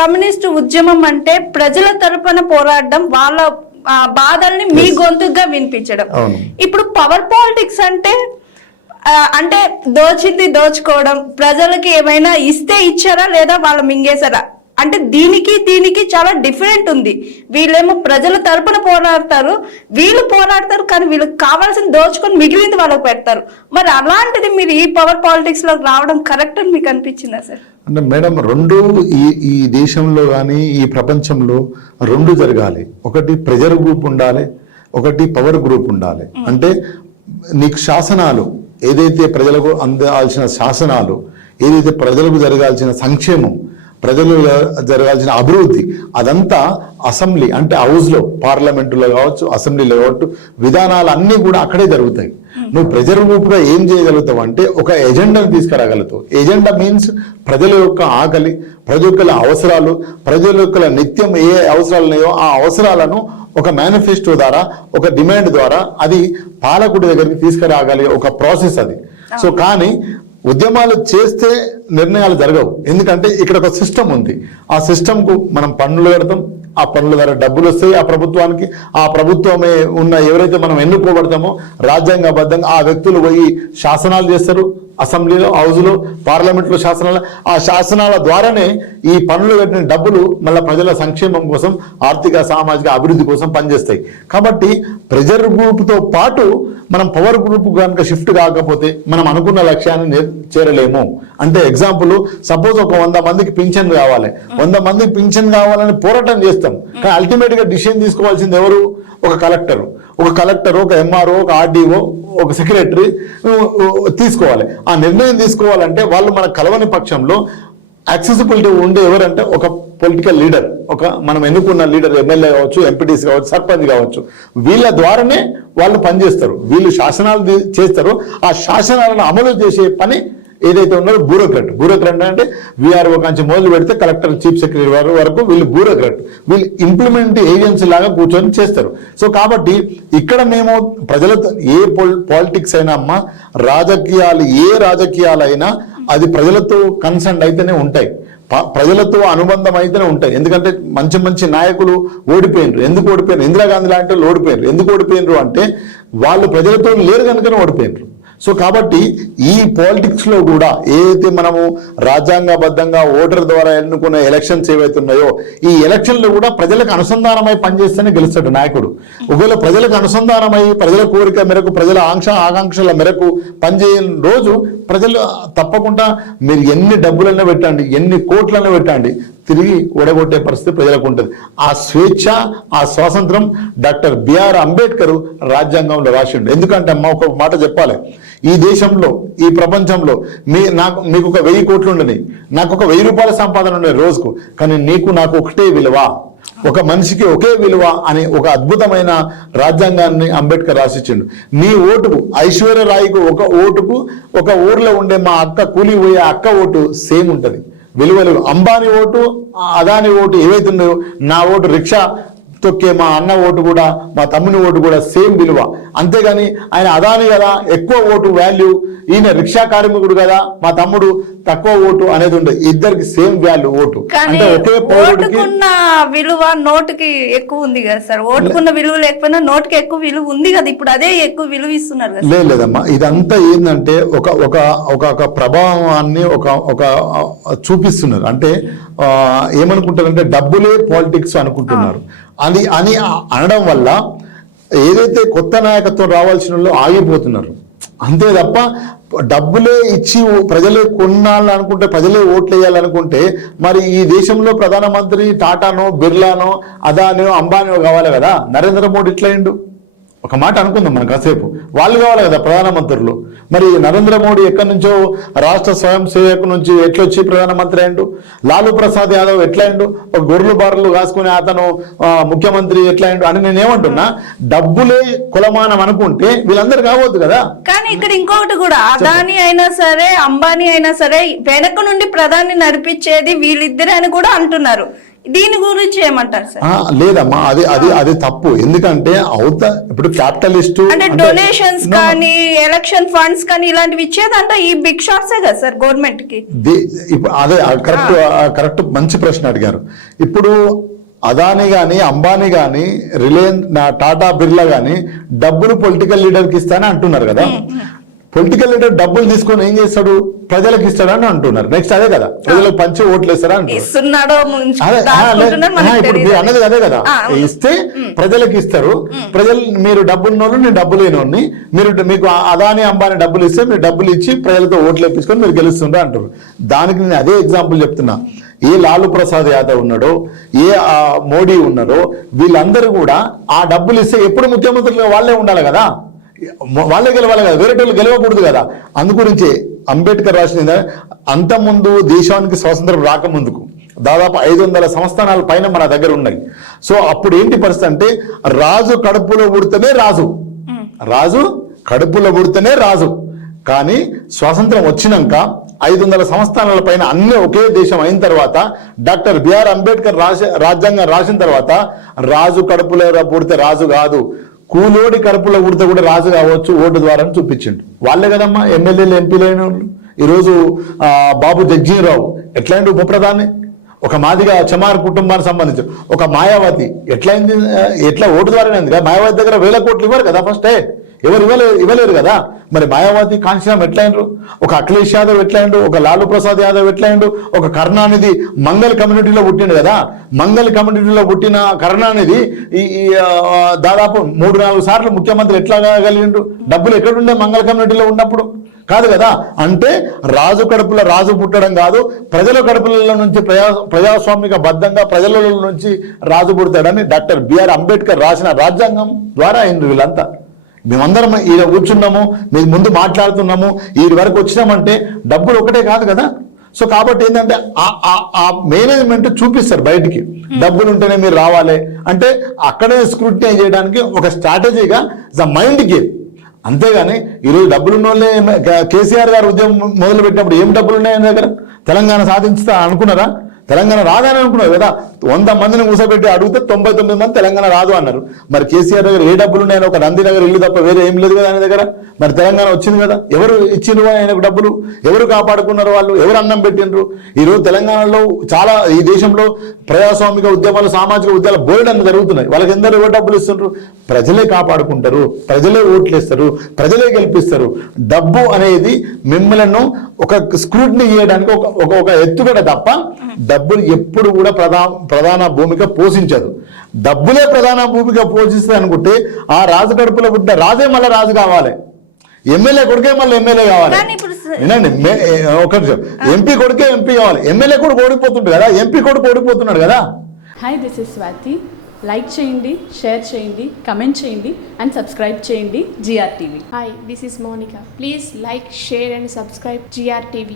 Communist ఉద్యమం అంటే ప్రజల తరపున పోరాడడం వాళ్ళ బాధల్ని మీ గొంతుగా వినిపించడం. ఇప్పుడు పవర్ పాలిటిక్స్ అంటే అంటే దోచింది దోచుకోవడం ప్రజలకి ఏమైనా ఇస్తే ఇచ్చారా లేదా వాళ్ళు మింగేశారా? అంటే దీనికి దీనికి చాలా డిఫరెంట్ ఉంది. వీళ్ళేమో ప్రజల తరపున పోరాడతారు వీళ్ళు పోరాడతారు కానీ వీళ్ళకి కావాల్సిన దోచుకొని మిగిలింది వాళ్ళకి పెడతారు. మరి అలాంటిది మీరు ఈ పవర్ పాలిటిక్స్లోకి రావడం కరెక్ట్ అని మీకు అనిపించిందా సార్? అంటే మేడం రెండు ఈ ఈ దేశంలో కానీ ఈ ప్రపంచంలో రెండు జరగాలి. ఒకటి ప్రెజర్ గ్రూప్ ఉండాలి ఒకటి పవర్ గ్రూప్ ఉండాలి. అంటే నీకు శాసనాలు ఏదైతే ప్రజలకు అందాల్సిన శాసనాలు ఏదైతే ప్రజలకు జరగాల్సిన సంక్షేమం ప్రజలు జరగాల్సిన అభివృద్ధి అదంతా అసెంబ్లీ అంటే హౌస్లో పార్లమెంటులో కావచ్చు అసెంబ్లీలో కావచ్చు విధానాలు అన్నీ కూడా అక్కడే జరుగుతాయి. నువ్వు ప్రెజర్ గ్రూప్గా ఏం చేయగలుగుతావు అంటే ఒక ఎజెండాను తీసుకురాగలుగుతావు. ఎజెండా మీన్స్ ప్రజల యొక్క ఆకలి ప్రజల యొక్క అవసరాలు ప్రజల యొక్క నిత్యం ఏ అవసరాలు ఉన్నాయో ఆ అవసరాలను ఒక మేనిఫెస్టో ద్వారా ఒక డిమాండ్ ద్వారా అది పాలకుడి దగ్గరికి తీసుకురాగలిగే ఒక ప్రాసెస్ అది. సో కానీ ఉద్యమాలు చేస్తే నిర్ణయాలు జరగవు. ఎందుకంటే ఇక్కడ ఒక సిస్టమ్ ఉంది. ఆ సిస్టమ్కు మనం పన్నులు కడతాం ఆ పనుల ద్వారా డబ్బులు వస్తాయి ఆ ప్రభుత్వానికి. ఆ ప్రభుత్వమే ఉన్న ఎవరైతే మనం ఎన్నుకోబడతామో రాజ్యాంగబద్ధంగా ఆ వ్యక్తులు పోయి శాసనాలు చేస్తారు. అసెంబ్లీలో హౌస్లో పార్లమెంట్లో శాసనాలు. ఆ శాసనాల ద్వారానే ఈ పనులు కట్టిన డబ్బులు మళ్ళీ ప్రజల సంక్షేమం కోసం ఆర్థిక సామాజిక అభివృద్ధి కోసం పనిచేస్తాయి. కాబట్టి ప్రెజర్ గ్రూప్తో పాటు మనం పవర్ గ్రూప్ కనుక షిఫ్ట్ కాకపోతే మనం అనుకున్న లక్ష్యాన్ని చేరలేము. అంటే ఎగ్జాంపుల్ సపోజ్ ఒక వంద మందికి పింఛన్ కావాలి. వంద మందికి పింఛన్ కావాలని పోరాటం చేస్తాం. కానీ అల్టిమేట్గా డిసిషన్ తీసుకోవాల్సింది ఎవరు? ఒక కలెక్టర్ ఒక కలెక్టర్ ఒక ఎంఆర్ఓ ఒక ఆర్డీఓ ఒక సెక్రటరీ తీసుకోవాలి. ఆ నిర్ణయం తీసుకోవాలంటే వాళ్ళు మన కలవని పక్షంలో యాక్సెసిబిలిటీ ఉండే ఎవరంటే ఒక పొలిటికల్ లీడర్ ఒక మనం ఎన్నుకున్న లీడర్ ఎమ్మెల్యే కావచ్చు ఎంపీటీసీ కావచ్చు సర్పంచ్ కావచ్చు. వీళ్ళ ద్వారానే వాళ్ళు పనిచేస్తారు. వీళ్ళు శాసనాలు చేస్తారు. ఆ శాసనాలను అమలు చేసే పని ఏదైతే ఉన్నారో బ్యూరోక్రాట్. బ్యూరోక్రాట్ అంటే వీఆర్ఓ కాంచి మొదలు పెడితే కలెక్టర్ చీఫ్ సెక్రటరీ వారి వరకు వీళ్ళు బ్యూరోక్రాట్. వీళ్ళు ఇంప్లిమెంట్ ఏజెన్సీ లాగా కూర్చొని చేస్తారు. సో కాబట్టి ఇక్కడ మేము ప్రజలతో ఏ పాలిటిక్స్ అయినా అమ్మా రాజకీయాలు ఏ రాజకీయాలైనా అది ప్రజలతో కన్సర్న్ అయితేనే ఉంటాయి. ప- ప్రజలతో అనుబంధం అయితేనే ఉంటాయి. ఎందుకంటే మంచి మంచి నాయకులు ఓడిపోయినరు. ఎందుకు ఓడిపోయినారు? ఇందిరాగాంధీ లాంటి వాళ్ళు ఓడిపోయినారు. ఎందుకు ఓడిపోయినరు అంటే వాళ్ళు ప్రజలతో లేరు కనుకనే ఓడిపోయినరు. సో కాబట్టి ఈ పాలిటిక్స్లో కూడా ఏదైతే మనము రాజ్యాంగబద్ధంగా ఓటర్ ద్వారా ఎన్నుకున్న ఎలక్షన్స్ ఏవైతున్నాయో ఈ ఎలక్షన్లు కూడా ప్రజలకు అనుసంధానమై పనిచేస్తేనే గెలుస్తాడు నాయకుడు. ఒకవేళ ప్రజలకు అనుసంధానమై ప్రజల కోరిక మేరకు ప్రజల ఆంక్ష ఆకాంక్షల మేరకు పనిచేయని రోజు ప్రజలు తప్పకుండా మీరు ఎన్ని డబ్బులన్నా పెట్టండి ఎన్ని కోట్లన్నా పెట్టండి తిరిగి ఓడగొట్టే పరిస్థితి ప్రజలకు ఉంటుంది. ఆ స్వేచ్ఛ ఆ స్వాతంత్రం డాక్టర్ బిఆర్ అంబేద్కర్ రాజ్యాంగంలో రాసిండు. ఎందుకంటే అమ్మ ఒక మాట చెప్పాలి ఈ దేశంలో ఈ ప్రపంచంలో మీ నాకు మీకు ఒక వెయ్యి కోట్లు ఉండని నాకు ఒక వెయ్యి రూపాయల సంపాదన ఉండే రోజుకు కానీ నీకు నాకు ఒకటే విలువ. ఒక మనిషికి ఒకే విలువ అనే ఒక అద్భుతమైన రాజ్యాంగాన్ని అంబేద్కర్ రాసిచ్చిండు. నీ ఓటుకు ఐశ్వర్య రాయికు ఒక ఓటుకు ఒక ఊర్లో ఉండే మా అక్క కూలి పోయే అక్క ఓటు సేమ్ ఉంటుంది. విలువలు అంబానీ ఓటు అదాని ఓటు ఏవైతే ఉన్నాయో నా ఓటు రిక్షా తొక్కే మా అన్న ఓటు కూడా మా తమ్ముని ఓటు కూడా సేమ్ విలువ. అంతేగాని ఆయన అదాని కదా ఎక్కువ ఓటు వాల్యూ ఈయన రిక్షా కార్మికుడు కదా మా తమ్ముడు తక్కువ ఓటు అనేది ఉండదు ఇద్దరికి సేమ్ వాల్యూ ఓటు. అంటే ఒకే ఓటుకున్న విలువ నోటుకి ఎక్కువ ఉంది కదా సార్. ఓటుకున్న విలువ లేకపోయినా నోటుకి ఎక్కువ విలువ ఉంది కదా. ఇప్పుడు అదే ఎక్కువ విలువ ఇస్తున్నారు లేదు లేదమ్మా. ఇదంతా ఏంటంటే ఒక ఒక ఒక ప్రభావాన్ని ఒక ఒక చూపిస్తున్నారు. అంటే ఏమనుకుంటారంటే డబ్బులే పాలిటిక్స్ అనుకుంటున్నారు. అని అని అనడం వల్ల ఏదైతే కొత్త నాయకత్వం రావాల్సిన వాళ్ళు ఆగిపోతున్నారు. అంతే తప్ప డబ్బులే ఇచ్చి ప్రజలే కొనాలి అనుకుంటే ప్రజలే ఓట్లు వేయాలనుకుంటే మరి ఈ దేశంలో ప్రధానమంత్రి టాటానో బిర్లానో అదానో అంబానో కావాలి కదా. నరేంద్ర మోడీ ఇట్లా ఒక మాట అనుకుందాం మనం కాసేపు. వాళ్ళు కావాలి కదా ప్రధానమంత్రులు. మరి నరేంద్ర మోడీ ఎక్కడి నుంచో రాష్ట్ర స్వయం సేవకు నుంచి ఎట్లొచ్చి ప్రధానమంత్రి అయిండు లాలూ ప్రసాద్ యాదవ్ ఎట్లా అయిండు ఒక గొర్రెలు బార్లు కాసుకుని అతను ముఖ్యమంత్రి ఎట్లా అయిండు అని నేను ఏమంటున్నా డబ్బులే కులమానం అనుకుంటే వీళ్ళందరూ కావద్దు కదా. కానీ ఇక్కడ ఇంకొకటి కూడా అదాని అయినా సరే అంబానీ అయినా సరే వెనక నుండి ప్రధాని నడిపించేది వీళ్ళిద్దరే అని కూడా అంటున్నారు. దీని గురించి ఏమంటారు సార్? లేదమ్మా అది అది అది తప్పు. ఎందుకంటే అవుతా ఇప్పుడు క్యాపిటలిస్ట్ అంటే డొనేషన్స్ కానీ ఎలక్షన్ ఫండ్స్ కానీ ఇలాంటివి ఇచ్చేదంటే ఈ బిగ్ షాట్సే కదా సార్ గవర్నమెంట్కి ఇప్పుడు అదే కరెక్ట్ కరెక్ట్ మంచి ప్రశ్న అడిగారు. ఇప్పుడు అదాని గాని అంబానీ గాని రిలయన్స్ టాటా బిర్లా గాని డబ్బులు పొలిటికల్ లీడర్కి ఇస్తానని అంటున్నారు కదా. పొలిటికల్ లీడర్ డబ్బులు తీసుకొని ఏం చేస్తాడు? ప్రజలకు ఇస్తాడని అంటున్నారు. నెక్స్ట్ అదే కదా. ప్రజలకు పంచి ఓట్లు ఇస్తారా ఇప్పుడు. మీరు అన్నది అదే కదా. ఇస్తే ప్రజలకు ఇస్తారు. ప్రజలు మీరు డబ్బులు నేను డబ్బు లేనోడిని. మీరు మీకు అదాని అంబానీ డబ్బులు ఇస్తే మీరు డబ్బులు ఇచ్చి ప్రజలతో ఓట్లు వేపించుకొని మీరు గెలుస్తుండ్రు అంటారు దానికి నేను అదే ఎగ్జాంపుల్ చెప్తున్నా. ఏ లాలు ప్రసాద్ యాదవ్ ఉన్నాడో ఏ మోడీ ఉన్నారో వీళ్ళందరూ కూడా ఆ డబ్బులు ఇస్తే ఎప్పుడు ముఖ్యమంత్రులుగా వాళ్ళే ఉండాలి కదా. వాళ్ళే గెలవాలి కదా వేరే వాళ్ళు గెలవకూడదు కదా. అందుగురించి అంబేద్కర్ రాసిన అంత ముందు దేశానికి స్వాతంత్రం రాకముందుకు దాదాపు ఐదు వందల సంస్థానాల పైన మన దగ్గర ఉన్నాయి. సో అప్పుడు ఏంటి పరిస్థితి అంటే రాజు కడుపులో పుడితేనే రాజు. రాజు కడుపులో పుడితేనే రాజు. కానీ స్వాతంత్రం వచ్చినాక ఐదు వందల సంస్థానాల పైన అన్ని ఒకే దేశం అయిన తర్వాత డాక్టర్ బిఆర్ అంబేద్కర్ రాసే రాజ్యాంగం రాసిన తర్వాత రాజు కడుపులో పుడితే రాజు కాదు. కూలోడి కడుపులో ఉడితే కూడా రాజు కావచ్చు ఓటు ద్వారా చూపించిండు. వాళ్ళే కదమ్మా ఎమ్మెల్యేలు ఎంపీలు అయిన వాళ్ళు. ఈరోజు బాబు జగ్జీరావు ఎట్లాంటి ఉప ప్రధాని? ఒక మాదిగా చమార్ కుటుంబానికి సంబంధించి. ఒక మాయావతి ఎట్లయింది ఎట్లా ఓటు ద్వారా ఉంది కదా మాయావతి దగ్గర వేల కోట్లు ఇవ్వరు కదా ఫస్టే ఎవరు ఇవ్వలేరు ఇవ్వలేరు కదా? మరి మాయావతి కాంక్షణం ఎట్లయినరు ఒక అఖిలేష్ యాదవ్ ఎట్లయిండు? ఒక లాలూ ప్రసాద్ యాదవ్ ఎట్లయిండు? ఒక కరుణానిధి మంగళ కమ్యూనిటీలో పుట్టిండు కదా? మంగళ కమ్యూనిటీలో పుట్టిన కరుణానిధి ఈ దాదాపు మూడు నాలుగు సార్లు ముఖ్యమంత్రి ఎట్లా కాగలిగిండు డబ్బులు ఎక్కడుండే మంగళ కమ్యూనిటీలో ఉన్నప్పుడు? కాదు కదా? అంటే రాజు కడుపులో రాజు పుట్టడం కాదు ప్రజల కడుపులలో నుంచి ప్రజా ప్రజాస్వామిక బద్ధంగా ప్రజల నుంచి రాజు పుడతాడని డాక్టర్ బిఆర్ అంబేద్కర్ రాసిన రాజ్యాంగం ద్వారా ఇంద్రు వీళ్ళంతా. మేమందరం ఈడ కూర్చున్నాము మీ ముందు మాట్లాడుతున్నాము ఈ వరకు వచ్చినామంటే డబ్బులు ఒకటే కాదు కదా? సో కాబట్టి ఏంటంటే ఆ- మేనేజ్మెంట్ చూపిస్తారు బయటికి. డబ్బులు ఉంటేనే మీరు రావాలి. అంటే అక్కడే స్క్రూటినై చేయడానికి ఒక స్ట్రాటజీగా ద మైండ్ గేమ్. అంతేగాని ఈరోజు డబ్బులు ఉన్న వాళ్ళే కేసీఆర్ గారు ఉద్యమం మొదలు పెట్టినప్పుడు ఏం డబ్బులు ఉన్నాయి ఆయన దగ్గర? తెలంగాణ సాధించుతా అనుకున్నారా? తెలంగాణ రాదని అనుకున్నారు కదా? వంద మందిని కూసబెట్టి అడిగితే తొంభై తొమ్మిది మంది తెలంగాణ రాదు అన్నారు. మరి కేసీఆర్ దగ్గర ఏ డబ్బులు ఉన్నాయని ఒక నంది నగర్ ఇల్లు తప్ప వేరే ఏం లేదు కదా ఆయన దగ్గర? మరి తెలంగాణ వచ్చింది కదా? ఎవరు ఇచ్చిండ్రు ఆయనకు డబ్బులు? ఎవరు కాపాడుకున్నారు వాళ్ళు? ఎవరు అన్నం పెట్టిండ్రు? ఈరోజు తెలంగాణలో చాలా ఈ దేశంలో ప్రజాస్వామిక ఉద్యమాలు సామాజిక ఉద్యమాలు బోల్డన్ జరుగుతున్నాయి. వాళ్ళకి ఎందరు ఎవరు డబ్బులు ఇస్తుండ్రు? ప్రజలే కాపాడుకుంటారు ప్రజలే ఓట్లేస్తారు ప్రజలే గెలిపిస్తారు. డబ్బు అనేది మిమ్మల్ని ఒక స్క్రూట్ని చేయడానికి ఒక ఒక ఒక ఎత్తుగడ తప్ప డబ్బులు ఎప్పుడు కూడా ప్రధా ప్రధాన భూమిక పోషించదు. డబ్బులే ప్రధాన భూమిక పోషిస్తుంది అనుకుంటే ఆ రాజు కడుపులో పుట్టిన రాజే మళ్ళీ రాజు కావాలి. ఎమ్మెల్యే కొడుకే మళ్ళీ ఎమ్మెల్యే కావాలి. వినండి ఒక నిమిషం. ఎంపీ కొడుకే ఎంపీ కావాలి. ఎమ్మెల్యే కొడుకు ఓడిపోతుంటాడు కదా. ఎంపీ కొడుకు ఓడిపోతున్నాడు కదా. Hi this is Swathi like చేయండి షేర్ చేయండి కమెంట్ చేయండి అండ్ సబ్స్క్రైబ్ చేయండి GR TV Hi, this is Monica. Please like, share, and subscribe GRTV.